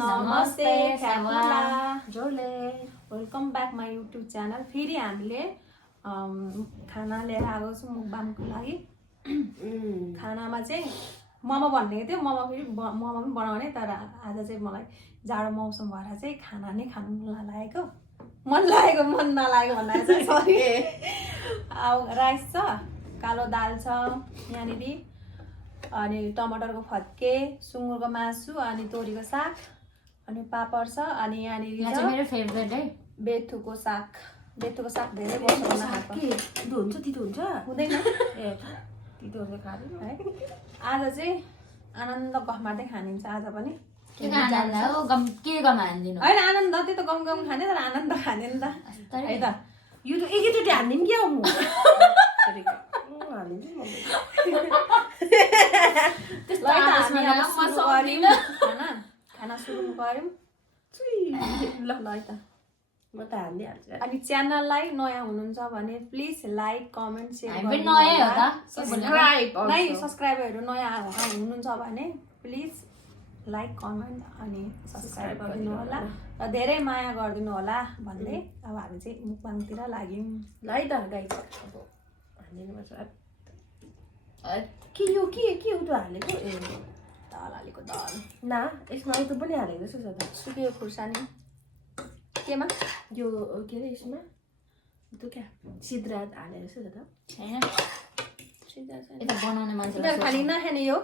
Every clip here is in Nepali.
नमस्ते फ्यामुला जोले welcome back my YouTube channel. फेरि हामीले खाना लिएर आएको छौँ मुकबाङको लागि। खानामा चाहिँ मोमो भन्ने थियो, मोमो फेरि मोमो पनि बनाउने, तर आज चाहिँ मलाई जाडो मौसम भएर चाहिँ खाना नै खानु मन नलागेको मन नलागेको भन्दा चाहिँ सरी। अब राइस छ, कालो दाल छ यहाँनिर, अनि टमाटरको फत्के, सुँगुरको मासु, अनि तोरीको साग, अनि पापड छ, अनि यहाँनिर मेरो फेभरेट है बेथुको साग। बेथुको साग धेरै वर्ष नखाएको। तितो हुन्छ तितो हुन्छ हुँदैन ए तितो हुन्छ खाँदैन है। आज चाहिँ आनन्द गफ मार्दै खानिन्छ आज पनि। के आनन्द हो गम के गम हान्दिनु हैन आनन्द त्यही त गम गम खाने, तर आनन्द खाने नि त है त। यो त एकैचोटि हान्दिन क्या म हालिदिन्छु म त्यस्तो आवाजमा नसुरु खाना सुरु गरौँ ल है त। म त हान्दिहाल्छु। अनि च्यानललाई नयाँ हुनुहुन्छ भने प्लिज लाइक कमेन्ट सेयर हामी पनि नयाँ हो त सब्सक्राइबरहरू नयाँ हुनुहुन्छ भने प्लिज लाइक कमेन्ट अनि सब्सक्राइब गरिदिनु होला र धेरै माया गरिदिनु होला भन्दै अब हामी चाहिँ मुकबाङतिर लाग्यौँ ल है त गाइस। अब हान्दिनु पर्छ के यो के उठो हालेको ए दाल हालेको दाल ना यसमा उठो पनि हालेको जस्तो छ त। सुकेको खुर्सानी केमा यो के अरे यसमा त्यो क्या सिद्रा हालेको जस्तो छ त। छैन यता बनाउने मान्छे खाली नखाने यो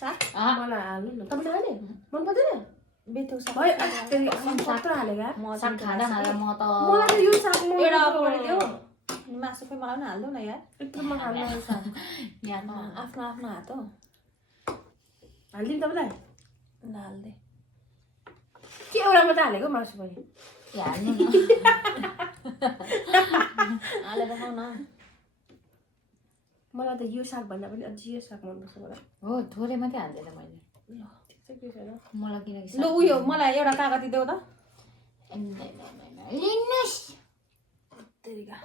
साग मलाई हाल्नु न। तपाईँले हाले मन पर्दैन बेथुको साग पत्र हालेका साग खाँदा खाँदा म त मलाई त यो साग एउटा पढिदियो मासु पनि मलाई पनि हाल्दिउ न यार। एकदम हाल्नु साग यहाँ आफ्नो आफ्नो हात हो। हालिदिनु तपाईँलाई नहाल्दै के एउटा मात्रै हालेको मासु पनि हाल्नु न हालेर खाऊ न। मलाई त यो साग भन्दा पनि अझै यो साग मनपर्छ मलाई। हो थोरै मात्रै हाल्दै त मैले ल ठिक छ के छैन मलाई किनकि ल उयो मलाई एउटा कागती देऊ त। लिनुस् तेरिका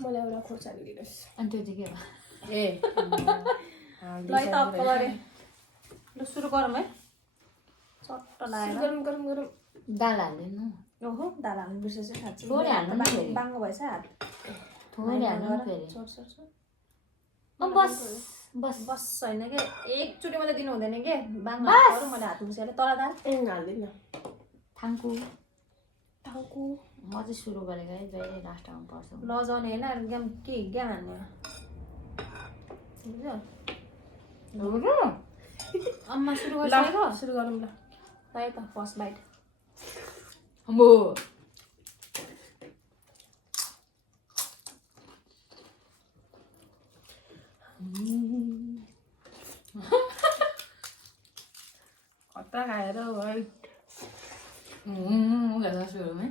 मलाई एउटा खोर्सानी दिनुहोस्। अनि त्यो चाहिँ के हो ए ल है त अक्क गरे ल सुरु गरौँ है। चट्ट लागेर गरौँ गरौँ गरौँ दाल हाल्दिनु ओहो दाल हाल्नु बिर्सेछ साँच्चै। थोरै हाल्नु न फेरि। बाङ्गो भएछ हात थोरै हाल्नु न फेरि। छोड छोड छोड बस बस बस होइन के एकचोटि मात्रै दिनु हुँदैन के बाङ्गो हातहरू मैले हात घुसेर तल दाल ए हाल्दिनँ थाङ्कु टाउको म चाहिँ सुरु गरेको है जहिले लास्ट आउनु पर्छ लजाउने होइन एकदम के ज्ञान हान्ने बुझ्यो अम्मा सुरु गरिसकेको सुरु गरौँ ल है त फर्स्ट बाइट अम्बो खतरा खाएर भाइ सुरु है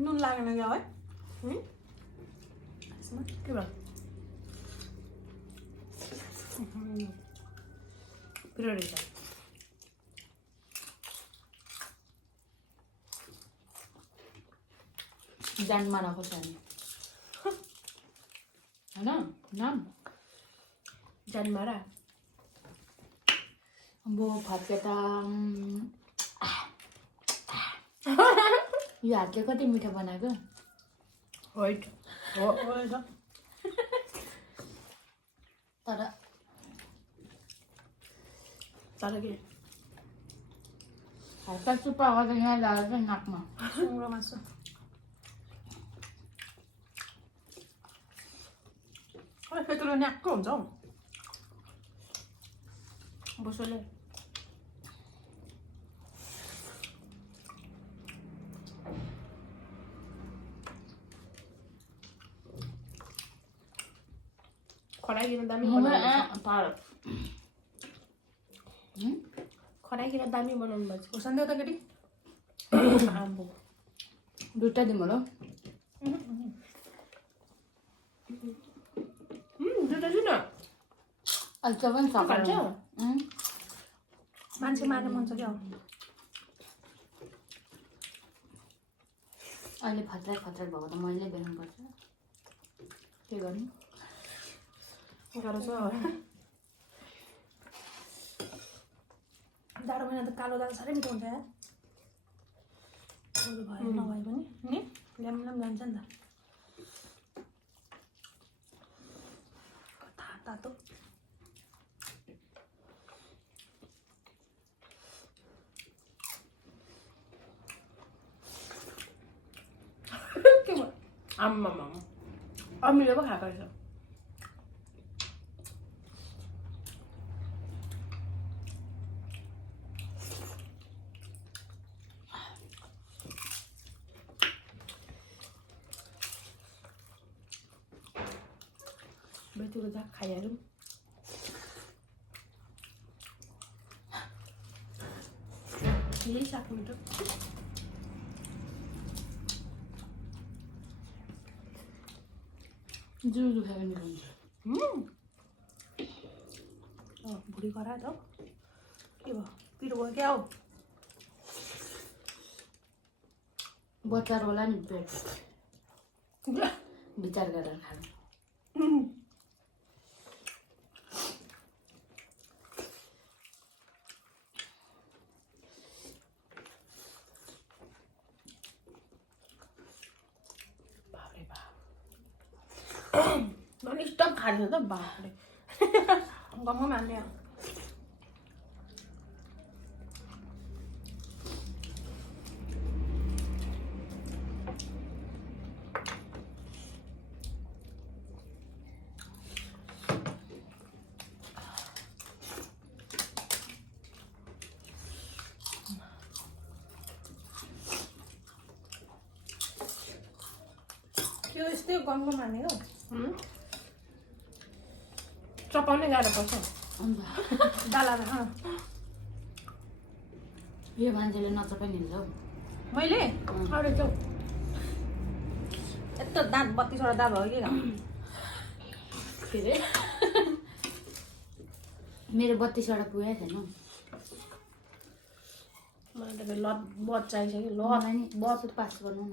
नुन लागेन क्या है के भयो पिरो रहेछ। जानमा नखोर्सानी होइन नाम जानमा अम्बो फत्के त यो हातले कति मिठो बनाएको होइट हो तर तर के हल्का चुप्पा गर्दा यहाँ लागेको नाकमा सुँगुरो मासु फेक्रो न्याक्क हुन्छ हौ बसोले खराइकिन दामी खराइकिन दामी बनाउनु भएको छ। खुर्सानी देऊ त केटी आम्बो दुईवटा दिउँ होला दुईवटा दिनु न अहिले पनि सकाल्छ मान्छे मार्ने मन छ क्या अहिले फत्रै भएको त मैले बेच्नुपर्छ के गर्नु गाह्रो छ जाडो महिना त कालो दाल साह्रै मिठो हुन्छ यार अरू भयो नभए पनि नि ल्याम जान्छ नि त तातो के भयो आम्मा अमिलो पो खाएको रहेछ बेचुको जाक खाइहालौँ यही साग मिठो जुरु खायो भने हुन्छ भुँडी करायो त के भयो पिरो भयो क्या हो बच्चाहरू होला नि पेट विचार गरेर खानु बाफ्रे बाफ मैले स्टप खाने त बाफ्रे गम्म मान्ने त्यो यस्तै गम्म मान्ने हो चपाउनै गाह्रो पर्छ अन्त डालामा यो मान्छेले नचपाइ हिँड्छ हौ मैले अरे चौ यत्रो दाँत 32वटा दाँत भयो कि के अरे मेरो 32वटा पुगेको छैन मलाई त लत बच चाहिसक्यो मलाई नि लत बस पास गर्नु न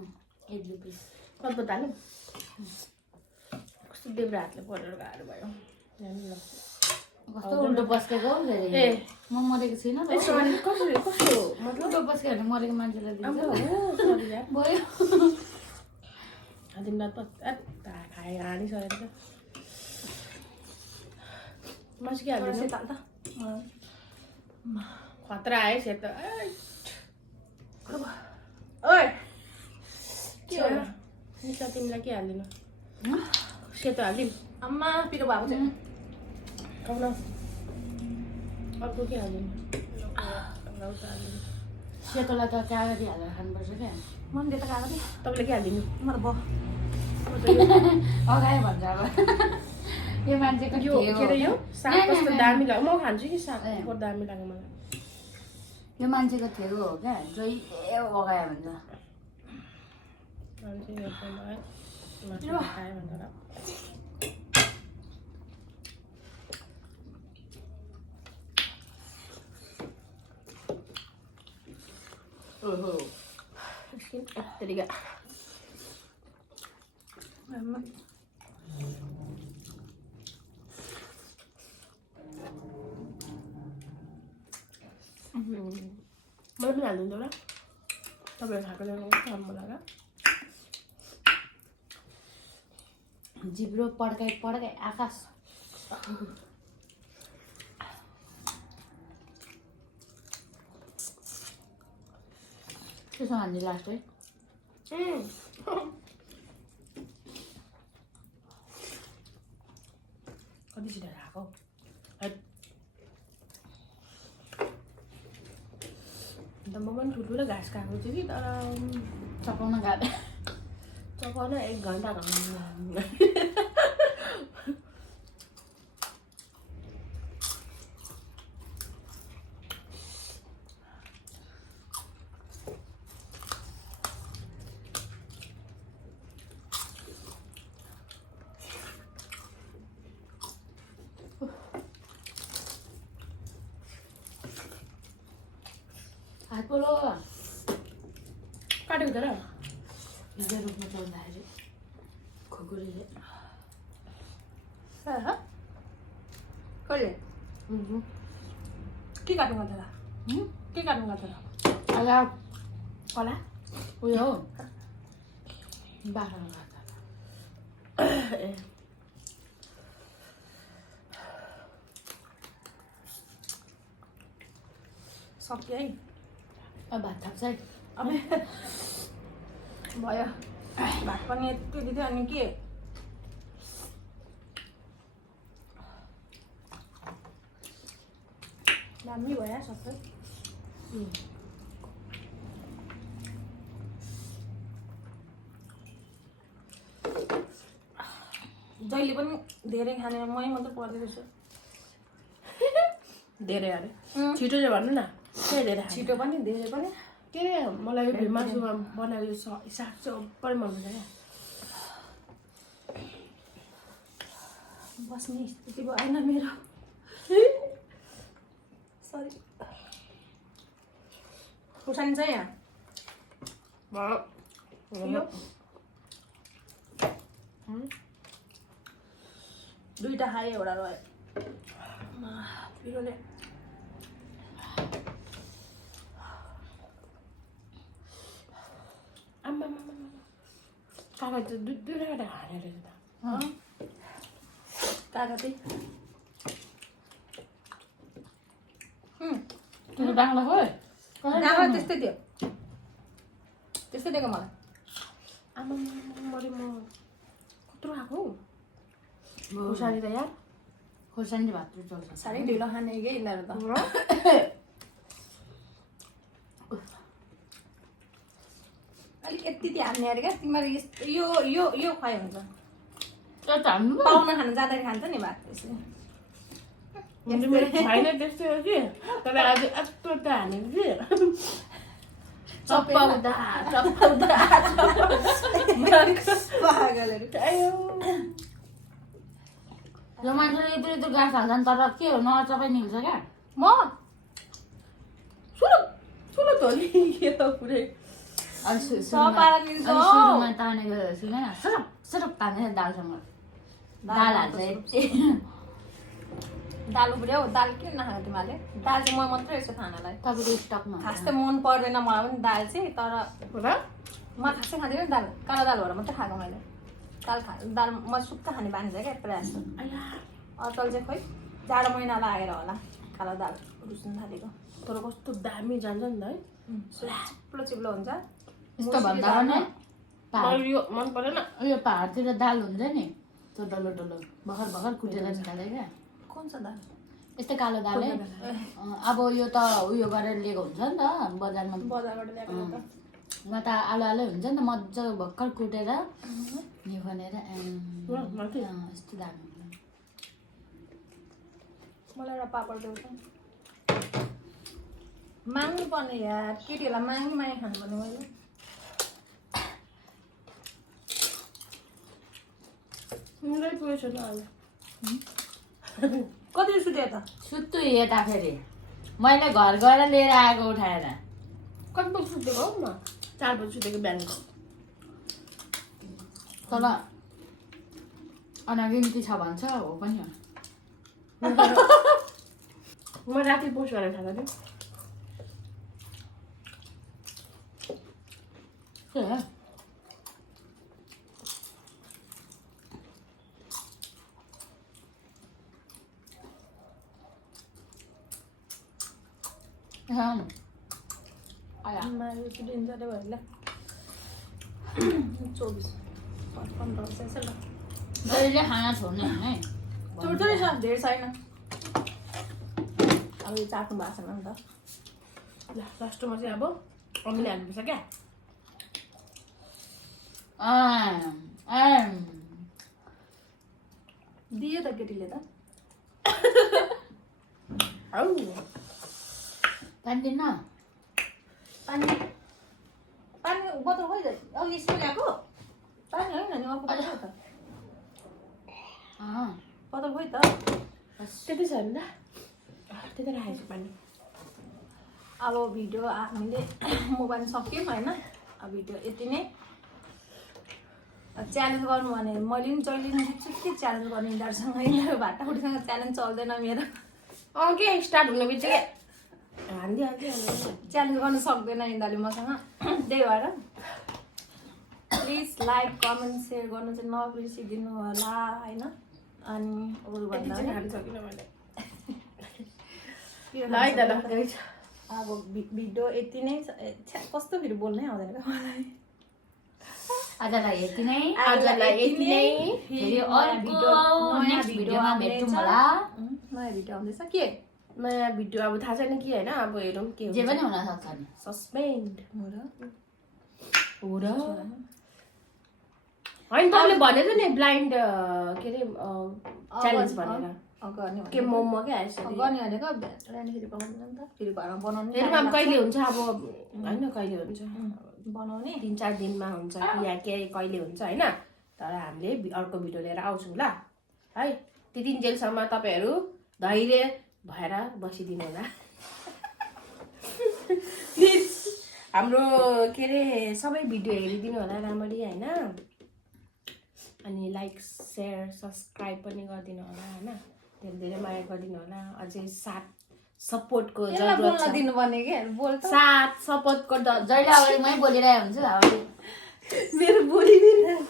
8 रुपिस लत बताल्यो कस्तो देब्रे हातले परेर गाह्रो भयो कस्तो उल्टो बस्केको हौ फेरि ए म मरेको छुइनँ त यसो अनि कस्तो मतलब उल्टो बस्क्यो भने मरेको मान्छेलाई दिन्छ सरी यार भयो तिमीलाई त खाए हानिसकेको छ मासु के हाल्नु सेताल त खतरा आयो सेतो ओइ के हो निसा तिमीलाई के हालिदिनु सेतो हालिदिउँ आम्मा पिरो भएको चाहिँ आउन अर्को के हालिदिनु राउता हालिदिनु सेतोलाई त कागती हालेर खानुपर्छ क्या मैले त गएको थिएँ तपाईँले के हालिदिनु मेरो भयो अगाए भन्छ अब यो मान्छेको यो के के अरे यो साग कस्तो दामी लाग्यो म खान्छु कि साग ए। कस्तो दामी लाग्यो मलाई यो मान्छेको थेगो हो क्या जहिले अगाए भन्छ मान्छे एकदम है मासु खायो भनेर ओहो स्किन तरिका आम्मा मलाई पनि हालिदिनु होला तपाईँहरू खाएको राम्रो लाग्यो जिब्रो पड्काइ पड्काइ आकाश त्यसो हान्ने लास्ट है कति छिटो खाएको अन्त म पनि ठुल्ठुलो घाँस खाएको छु कि तर चपाउन गाह्रो चपाउन 1 घन्टा घाम हात पोलो काटेको तर हिजो रुखमा चल्दाखेरि खुकुरीले कहिले के काट्नु गर्थ्यो र के काट्नु गर्थ्यो र अहिले होला उयो हो बाख्राको घाटा सक्यो है अब भात थाप्छ है अब भयो भात पनि यति दिथ्यो अनि के दामी भयो सबै जहिले पनि धेरै खाने मै मात्रै पर्दो रहेछ धेरै अरे छिटो चाहिँ भन्नु न के धेरै छिटो पनि धेरै पनि के अरे मलाई यो मासुमा बनाएको यो साग चाहिँ अब्बल मनपर्छ क्या बस्ने स्थिति भएन मेरो सरी खुर्सानी चाहिँ यहाँ यो दुईटा खाएँ एउटा रह्यो पिरोले आम्मा काका चाहिँ दुईवटा हालेर रहेछ त काका चाहिँ तिम्रो बाङ्ला खोइ डाँडा त्यस्तै थियो त्यस्तै दिएको मलाई आम्मा मरि म कत्रो आएको हौ खुर्सानी त यार खोर्सानी भात चल्छ साह्रै ढिलो खाने कि यिनीहरू त अलिक यति हान्ने अरे क्या तिमीहरू यो यो यो खुवायो हुन्छ हान्नु पाहुना खानु जाँदाखेरि खान्छ नि भात त्यसरी मेरो होइन त्यस्तै हो कि तर आज यत्रो त हानेको कि चप्पाउँदा पागलहरू यो मान्छेले यत्रो यत्रो गाँस हाल्छन् तर के हो नचपाइ निल्छ क्या म ठुलो त हो नि के त पुरै चपाएर निल्छ हौ। सुरुमा तानेको सुन न सरप सरप तानेर दालसँग दाल हाल्छ यति दाल उब्रियो दाल किन नखाएको तिमीहरूले दाल चाहिँ म मात्रै रहेछु खानालाई तपाईँको स्टकमा खास त मन पर्दैन मलाई पनि दाल चाहिँ तर र म खासै खाँदैन दाल कालो दाल भएर मात्रै खाएको मैले दाल म सुक्खा खाने बानी छ क्या प्रायः जस्तो अचल चाहिँ खोइ जाडो महिना लागेर होला कालो दाल रुच्नु थालेको तर कस्तो दामी जान्छ नि त है चिप्लो चिप्लो हुन्छ यस्तो भन्दा पनि मलाई यो मन परेन उयो पहाडतिर दाल हुन्छ नि त्यो डल्लो डल्लो भर्खर भर्खर कुटेर निकाले क्या कुन छ दाल यस्तै कालो दालै अब यो त उयो गरेर लिएको हुन्छ नि त बजारमा बजारबाट ल्याएको त म त आलु आलु हुन्छ नि त मजाको भर्खर कुटेर निखनेर यस्तो दामी हुन्छ मलाई एउटा पापड देऊ माग्नु पर्ने यार केटीहरूलाई माग्नु मागे खानु पर्ने मैले मिलै पुगेछ नि अहिले कति सुत्यो त सुत्तु यता फेरि मैले घर गएर लिएर आएको उठाएर कति बजी सुतेको हौ न 4 बजी सुतेको बिहानको तल अनागिन्ती छ भन्छ हो पनि हो म राति पोस्ट गरेर खाएको थिएँ के डेन्जर भयो ल 24 15 वर्ष छ ल जहिले खाना छोड्ने है छोड्दै छ धेरै छैन अब यो चाट्नु भएको छैन नि त ल लास्टमा चाहिँ अब अमिले हाल्नुपर्छ क्या दियो त केटीले त औ पानी दिन्न पानी पानी बोतल खोइ अघि स्कुल ल्याएको पानी होइन नि अर्को बोतल खोइ त बोतल खोइ त त्यति छ नि त त्यति राखेको छु पानी अब भिडियो हामीले मोबाइल सक्यौँ होइन अब भिडियो यति नै च्यालेन्ज गर्नु भने मैले पनि जहिले पनि जित्छु के च्यालेन्ज गर्ने यिनीहरूसँग यिनीहरू भाटाभुटीसँग च्यालेन्ज चल्दैन मेरो के स्टार्ट हुने बित्तिकै हान्दिहाल्छ च्यालेन्ज गर्नु सक्दैन यिनीहरूले मसँग त्यही भएर प्लिज लाइक कमेन्ट सेयर गर्नु चाहिँ नबिर्सिदिनु होला होइन अनि अरू भन्दा चाहिँ खानु सकिनँ मैले के ल है त ल अब भिडियो यति नै कस्तो फेरि बोल्नै आउँदैन क्या मलाई आजलाई यति नै आजलाई यति नै फेरि अर्को नेक्स्ट भिडियोमा भेटौँ होला नयाँ भिडियो आउँदैछ के नयाँ भिडियो अब थाहा छैन कि होइन अब हेरौँ के जे पनि हुन सक्छ नि सस्पेन्ड हो र हो र होइन तपाईँले भनेको नि ब्लाइन्ड के अरे च्यालेन्ज भनेर गर्ने के मोमो क्या यसरी गर्ने भनेको बिहानखेरि पाउँदैन नि त फेरि घरमा बनाउनु फेरि अब कहिले हुन्छ अब होइन कहिले हुन्छ बनाउने 3-4 दिनमा हुन्छ कि या के कहिले हुन्छ होइन तर हामीले अर्को भिडियो लिएर आउँछौँ ल है त्यति जेलसम्म तपाईँहरू धैर्य भएर बसिदिनु होला प्लिज हाम्रो के अरे सबै भिडियो हेरिदिनु होला राम्ररी होइन अनि लाइक सेयर सब्सक्राइब पनि गरिदिनु होला होइन धेरै धेरै माया गरिदिनु होला अझै साथ सपोर्टको जरुरत छ दिनु पर्ने के बोल त साथ सपोर्टको जहिले अगाडि मै बोलिरहेको हुन्छु अगाडि मेरो बोली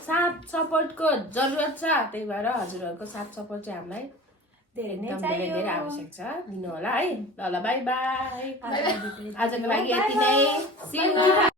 साथ सपोर्टको जरुरत छ त्यही भएर हजुरहरूको साथ सपोर्ट चाहिँ हामीलाई धेरै नै एकदम चाहियो धेरै आवश्यक छ दिनु होला है ल ल बाई बाई आजको लागि यति नै